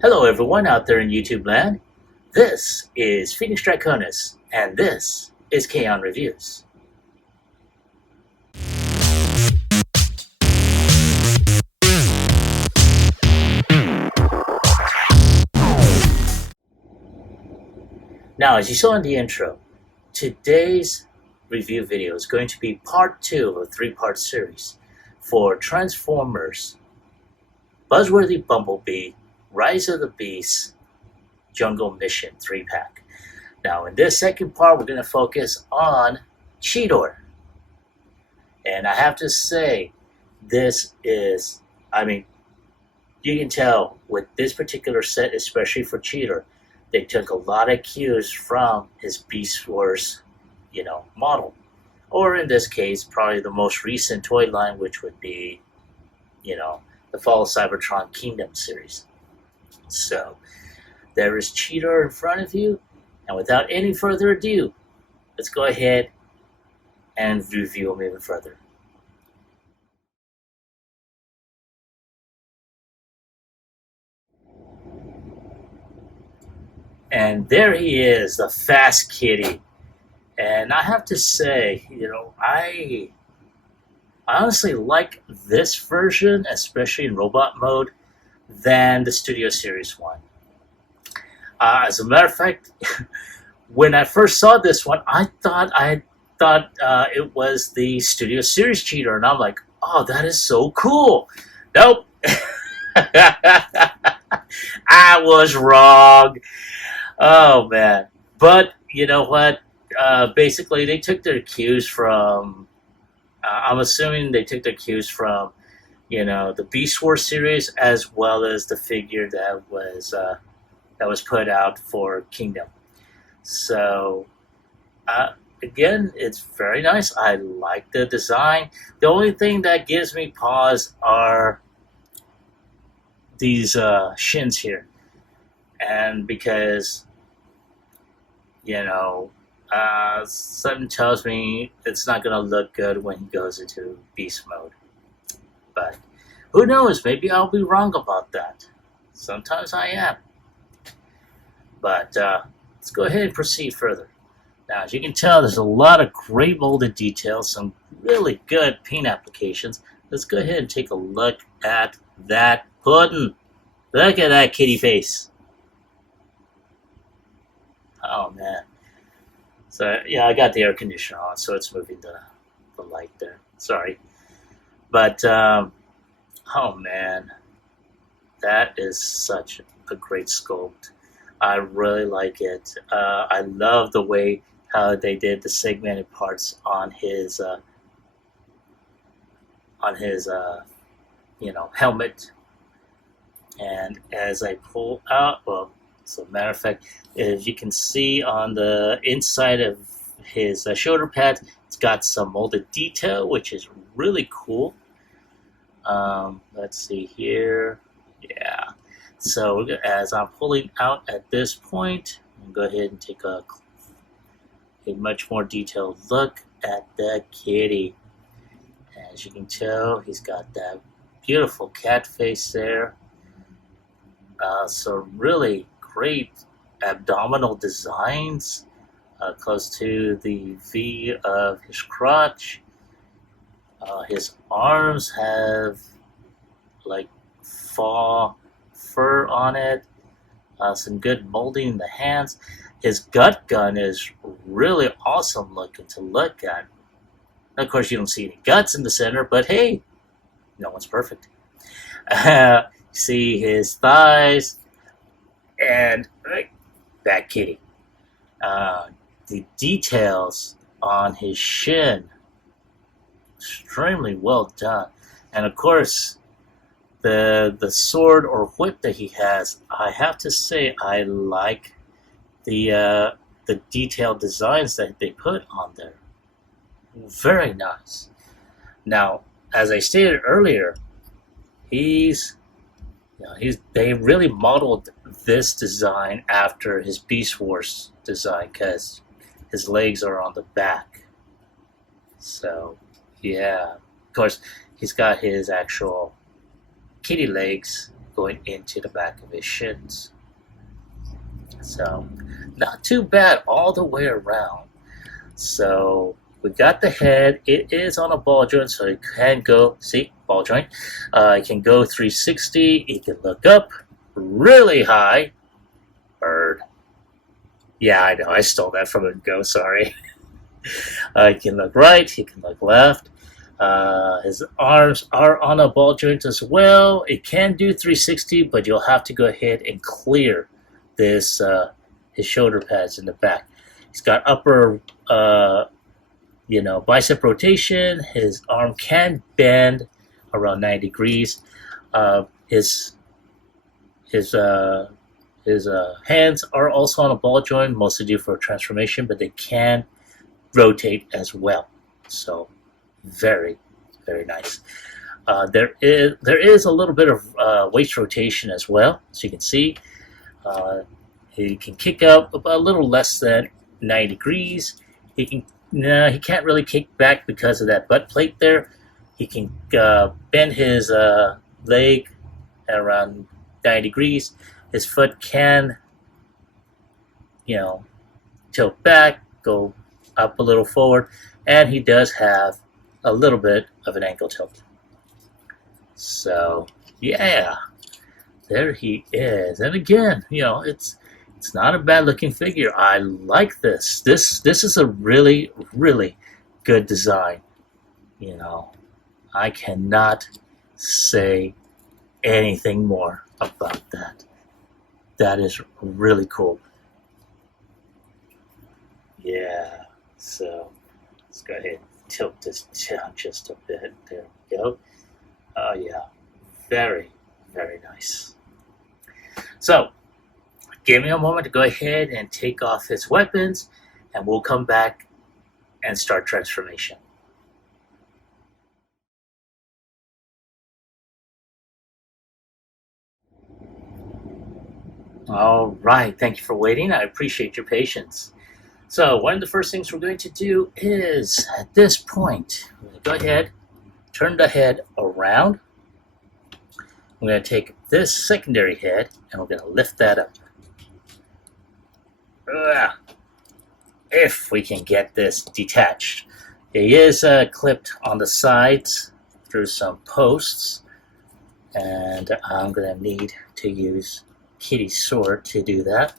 Hello everyone out there in YouTube land. This is Phoenix Draconis, and this is Kaon Reviews. Now, as you saw in the intro, today's review video is going to be part 2 of a 3-part series for Transformers Buzzworthy Bumblebee Rise of the Beasts Jungle Mission 3-pack. Now, in this second part, we're going to focus on Cheetor. And I have to say, this is, you can tell with this particular set, especially for Cheetor, they took a lot of cues from his Beast Wars, model. Or in this case, probably the most recent toy line, which would be, the Fall of Cybertron Kingdom series. So, there is Cheetor in front of you, and without any further ado, let's go ahead and review him even further. And there he is, the Fast Kitty. And I have to say, I honestly like this version, especially in robot mode, than the Studio Series one. As a matter of fact, when I first saw this one, I thought it was the Studio Series Cheetor, and I'm like, oh, that is so cool. Nope. I was wrong. Oh, man. But, you know what? Basically, they took their cues from... I'm assuming they took their cues from, the Beast Wars series, as well as the figure that was put out for Kingdom. So, again, it's very nice. I like the design. The only thing that gives me pause are these shins here. And because, something tells me it's not going to look good when he goes into beast mode. But who knows? Maybe I'll be wrong about that. Sometimes I am. But let's go ahead and proceed further. Now, as you can tell, there's a lot of great molded details, some really good paint applications. Let's go ahead and take a look at that pudding. Look at that kitty face. Oh, man. So, yeah, I got the air conditioner on, so it's moving the light there. Sorry. But, oh, man. That is such a great sculpt. I really like it. I love the way how they did the segmented parts on his helmet. And as I pull out, well, as a matter of fact, as you can see on the inside of his shoulder pads, it's got some molded detail, which is really cool. Let's see here. Yeah. So as I'm pulling out at this point, I'm going to go ahead and take a much more detailed look at the kitty. As you can tell, he's got that beautiful cat face there. So really great abdominal designs close to the V of his crotch. His arms have like fur on it. Some good molding in the hands. His gut gun is really awesome looking to look at. Of course, you don't see any guts in the center, but hey, no one's perfect. See his thighs and that kitty. The details on his shin, extremely well done. And of course, the sword or whip that he has, I have to say I like the detailed designs that they put on there. Very nice. Now, as I stated earlier, they really modeled this design after his Beast Wars design because his legs are on the back. So, yeah. Of course, he's got his actual kitty legs, of going into the back of his shins. So not too bad all the way around. So we got the head. It is on a ball joint, so it can go, see, ball joint. It can go 360. It can look up really high. Bird. Yeah, I know, I stole that from it. Go, sorry. He can look right. He can look left. His arms are on a ball joint as well. It can do 360, but you'll have to go ahead and clear this his shoulder pads in the back. He's got upper bicep rotation. His arm can bend around 90 degrees. His hands are also on a ball joint, mostly due for transformation, but they can rotate as well. So very, very nice. There is a little bit of waist rotation as well, as you can see. He can kick up about a little less than 90 degrees. He can't really kick back because of that butt plate there. He can bend his leg at around 90 degrees. His foot can, tilt back, go up a little forward, and he does have a little bit of an ankle tilt. So, yeah, there he is. And again, it's not a bad looking figure. I like this. This is a really, really good design. I cannot say anything more about that. That is really cool. Yeah, so let's go ahead and tilt this down just a bit. There we go. Oh yeah, very, very nice. So, give me a moment to go ahead and take off his weapons, and we'll come back and start transformation. All right, thank you for waiting. I appreciate your patience. So one of the first things we're going to do is, at this point, we're going to go ahead, turn the head around. We're going to take this secondary head, and we're going to lift that up. If we can get this detached. It is clipped on the sides through some posts, and I'm going to need to use Kitty's sword to do that.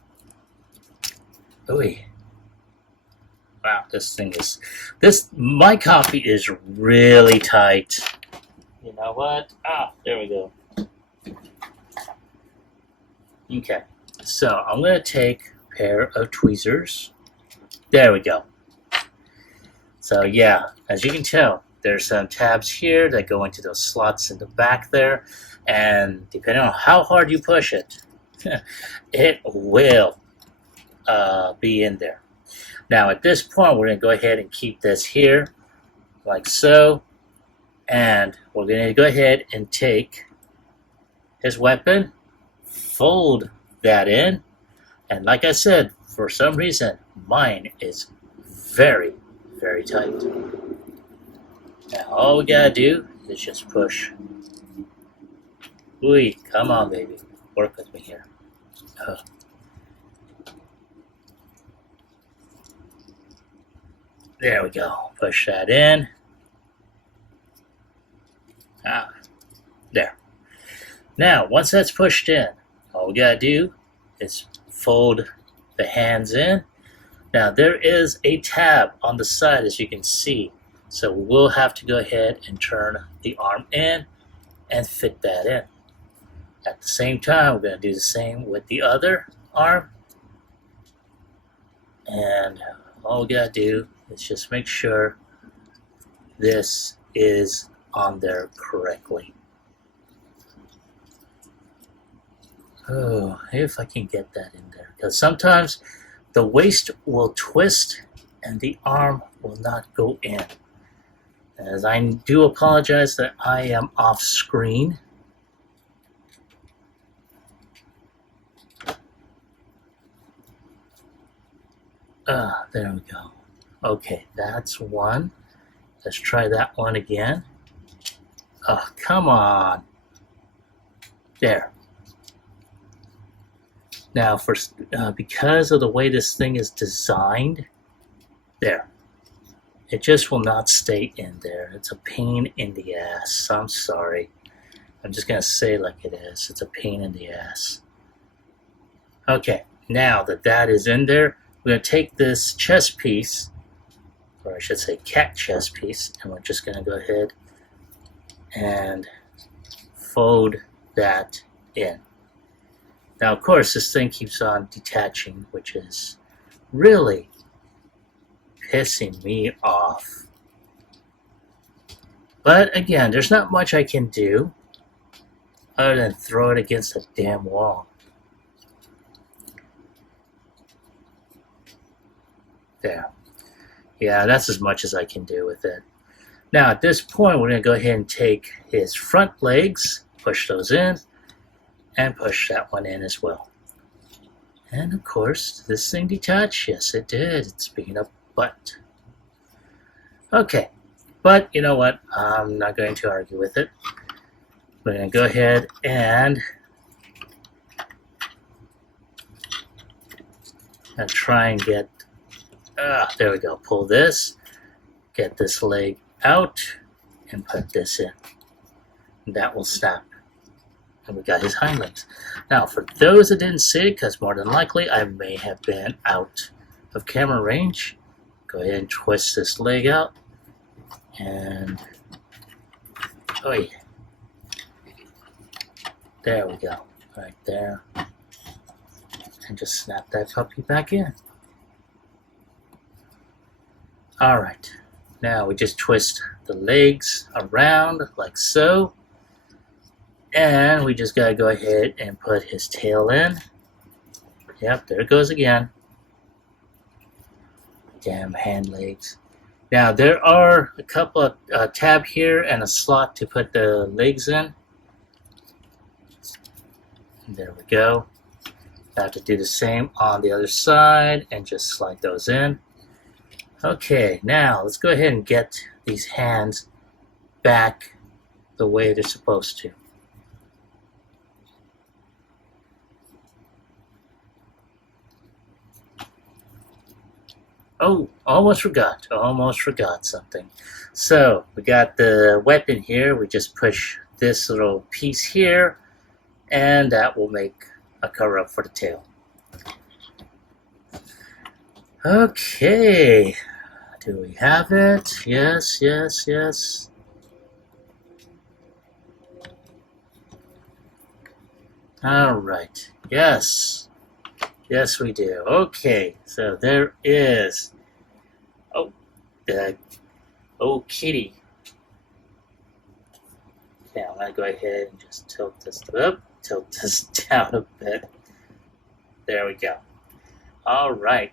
Ooh. Wow, my copy is really tight. You know what? There we go. Okay, so I'm going to take a pair of tweezers. There we go. So yeah, as you can tell, there's some tabs here that go into those slots in the back there, and depending on how hard you push it, it will be in there. Now at this point, we're going to go ahead and keep this here, like so, and we're going to go ahead and take his weapon, fold that in, and like I said, for some reason, mine is very, very tight. Now all we gotta do is just push. Ooh, come on, baby. Work with me here. There we go. Push that in. There. Now, once that's pushed in, all we gotta do is fold the hands in. Now, there is a tab on the side, as you can see. So we'll have to go ahead and turn the arm in and fit that in. At the same time, we're going to do the same with the other arm. And all we got to do is just make sure this is on there correctly. Oh, if I can get that in there. Because sometimes the waist will twist and the arm will not go in. As I do apologize that I am off screen. There we go. Okay, that's one. Let's try that one again. Oh, come on. There. Now, because of the way this thing is designed, there, it just will not stay in there. It's a pain in the ass. I'm sorry. I'm just going to say it like it is. It's a pain in the ass. Okay, now that that is in there, we're going to take this chess piece, or I should say cat chess piece, and we're just going to go ahead and fold that in. Now, of course, this thing keeps on detaching, which is really pissing me off. But again, there's not much I can do other than throw it against a damn wall. There. Yeah, that's as much as I can do with it. Now, at this point, we're going to go ahead and take his front legs, push those in, and push that one in as well. And of course, this thing detached. Yes, it did. It's being a butt. Okay, but you know what? I'm not going to argue with it. We're going to go ahead and try and get, there we go, pull this, get this leg out, and put this in. That will snap. And we got his hind legs. Now, for those that didn't see it, because more than likely I may have been out of camera range, go ahead and twist this leg out, and oi, there we go, right there, and just snap that puppy back in. All right, now we just twist the legs around like so. And we just gotta go ahead and put his tail in. Yep, there it goes again. Damn hand legs. Now there are a couple of tab here and a slot to put the legs in. And there we go. I have to do the same on the other side and just slide those in. Okay, now let's go ahead and get these hands back the way they're supposed to. Oh, almost forgot something. So, we got the weapon here. We just push this little piece here, and that will make a cover-up for the tail. Okay, do we have it? Yes, yes, yes. All right, yes. Yes, we do. Okay, so there is. Oh, kitty. Okay, I'm gonna go ahead and just tilt this up, tilt this down a bit. There we go. All right.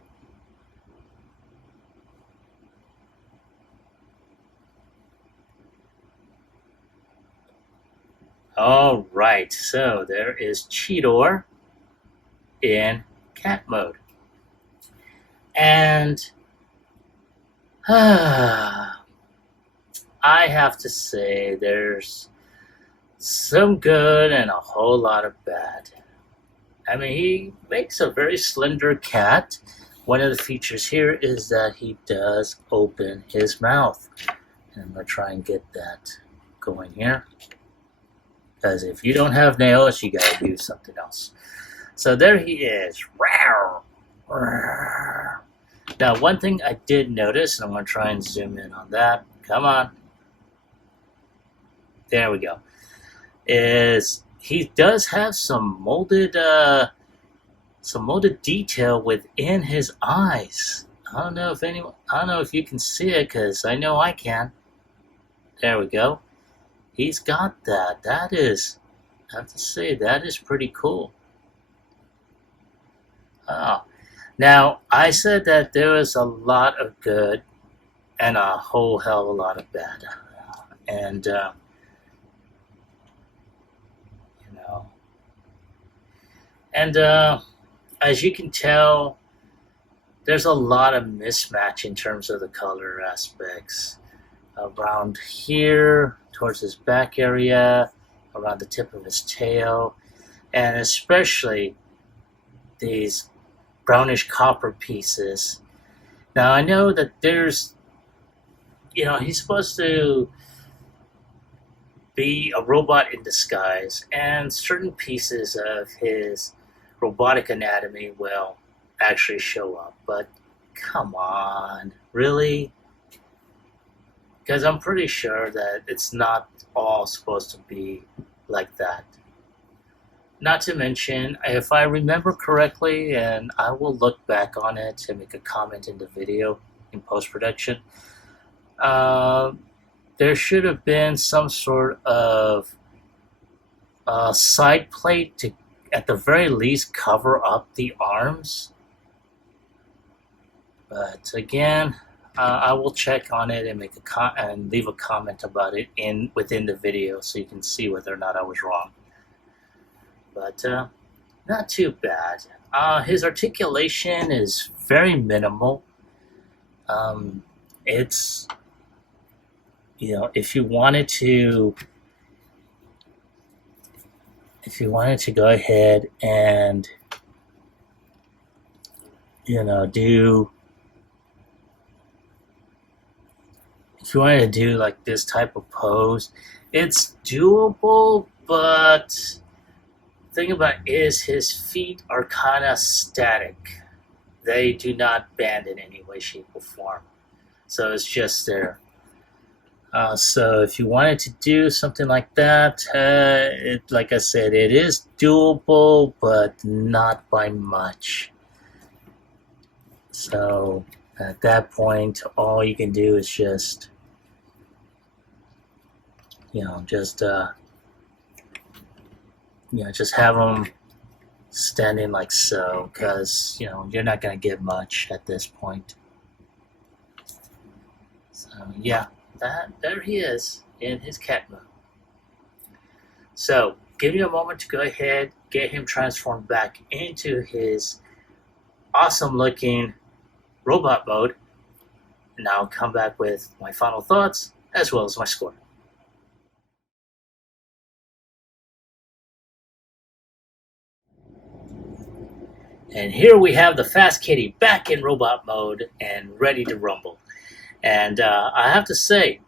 All right. So there is Cheetor in cat mode. And I have to say there's some good and a whole lot of bad. I mean, he makes a very slender cat. One of the features here is that he does open his mouth. And I'm going to try and get that going here. Because if you don't have nails, you got to use something else. So there he is. Now, one thing I did notice, and I'm going to try and zoom in on that. Come on. There we go. Is he does have some molded detail within his eyes. I don't know if you can see it, because I know I can. There we go. He's got that. That is, I have to say, that is pretty cool. Oh. Now, I said that there was a lot of good and a whole hell of a lot of bad. And, as you can tell, there's a lot of mismatch in terms of the color aspects. Around here, towards his back area, around the tip of his tail, and especially these brownish copper pieces. Now I know that there's, he's supposed to be a robot in disguise, and certain pieces of his robotic anatomy will actually show up. But come on, really? Because I'm pretty sure that it's not all supposed to be like that. Not to mention, if I remember correctly, and I will look back on it and make a comment in the video in post-production, there should have been some sort of side plate to, at the very least, cover up the arms. But again, I will check on it and and leave a comment about it within the video, so you can see whether or not I was wrong. But not too bad. His articulation is very minimal. It's, if you wanted to go ahead and if you wanted to do like this type of pose, it's doable, but the thing about it is his feet are kind of static. They do not bend in any way, shape, or form. So it's just there. So if you wanted to do something like that, like I said, it is doable, but not by much. So at that point, all you can do is just, just have them standing like so, because you're not going to get much at this point. So yeah, there he is in his cat mode. So give you a moment to go ahead, get him transformed back into his awesome looking robot mode, and I'll come back with my final thoughts as well as my score. And here we have the Fast Kitty back in robot mode and ready to rumble. And I have to say,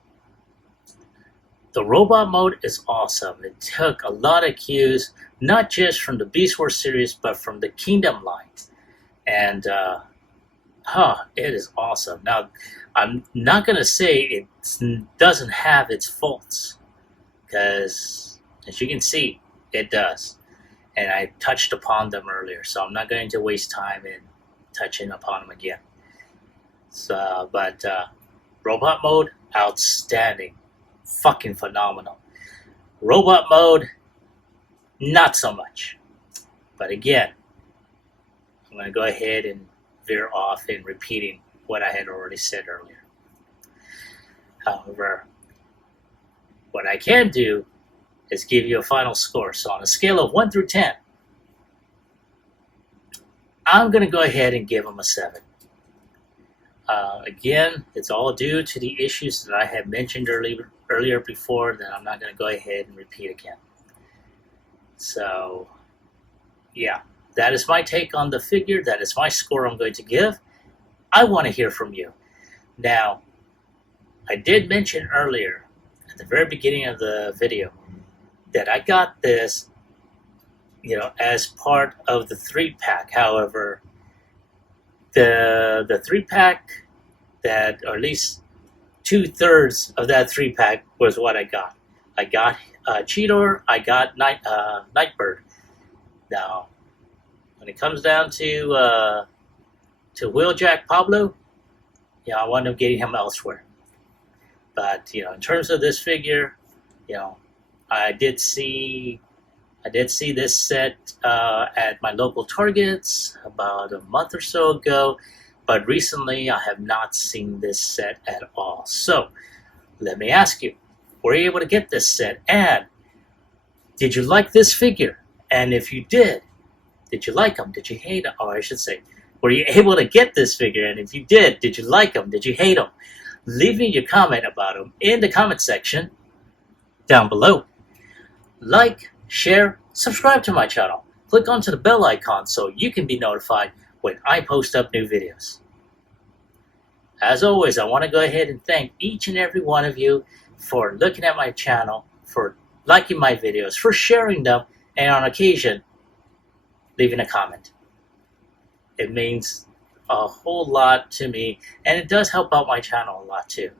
the robot mode is awesome. It took a lot of cues, not just from the Buzzworthy series, but from the Kingdom line. And it is awesome. Now, I'm not going to say it doesn't have its faults, because as you can see, it does. And I touched upon them earlier, so I'm not going to waste time in touching upon them again. So, but robot mode, outstanding. Fucking phenomenal. Robot mode, not so much. But again, I'm going to go ahead and veer off in repeating what I had already said earlier. However, what I can do is give you a final score. So on a scale of 1 through 10, I'm going to go ahead and give them a 7. Again, it's all due to the issues that I had mentioned earlier before that I'm not going to go ahead and repeat again. So, yeah, that is my take on the figure. That is my score I'm going to give. I want to hear from you. Now, I did mention earlier, at the very beginning of the video, that I got this, as part of the 3-pack. However, the 3-pack that, or at least 2/3 of that 3-pack was what I got. I got Cheetor, I got Nightbird. Now, when it comes down to Wheeljack Pablo, I wound up getting him elsewhere. But in terms of this figure, I did see this set at my local Targets about a month or so ago, but recently I have not seen this set at all. So let me ask you, were you able to get this set? And did you like this figure? And if you did you like him? Did you hate him? Or I should say, were you able to get this figure? And if you did you like him? Did you hate him? Leave me your comment about him in the comment section down below. Like, share, subscribe to my channel. click onto the bell icon so you can be notified when I post up new videos. As always, I want to go ahead and thank each and every one of you for looking at my channel, for liking my videos, for sharing them, and on occasion, leaving a comment. It means a whole lot to me, and it does help out my channel a lot too.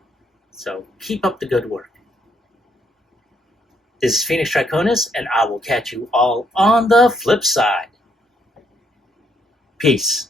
So keep up the good work. This is Phoenix Trichonis, and I will catch you all on the flip side. Peace.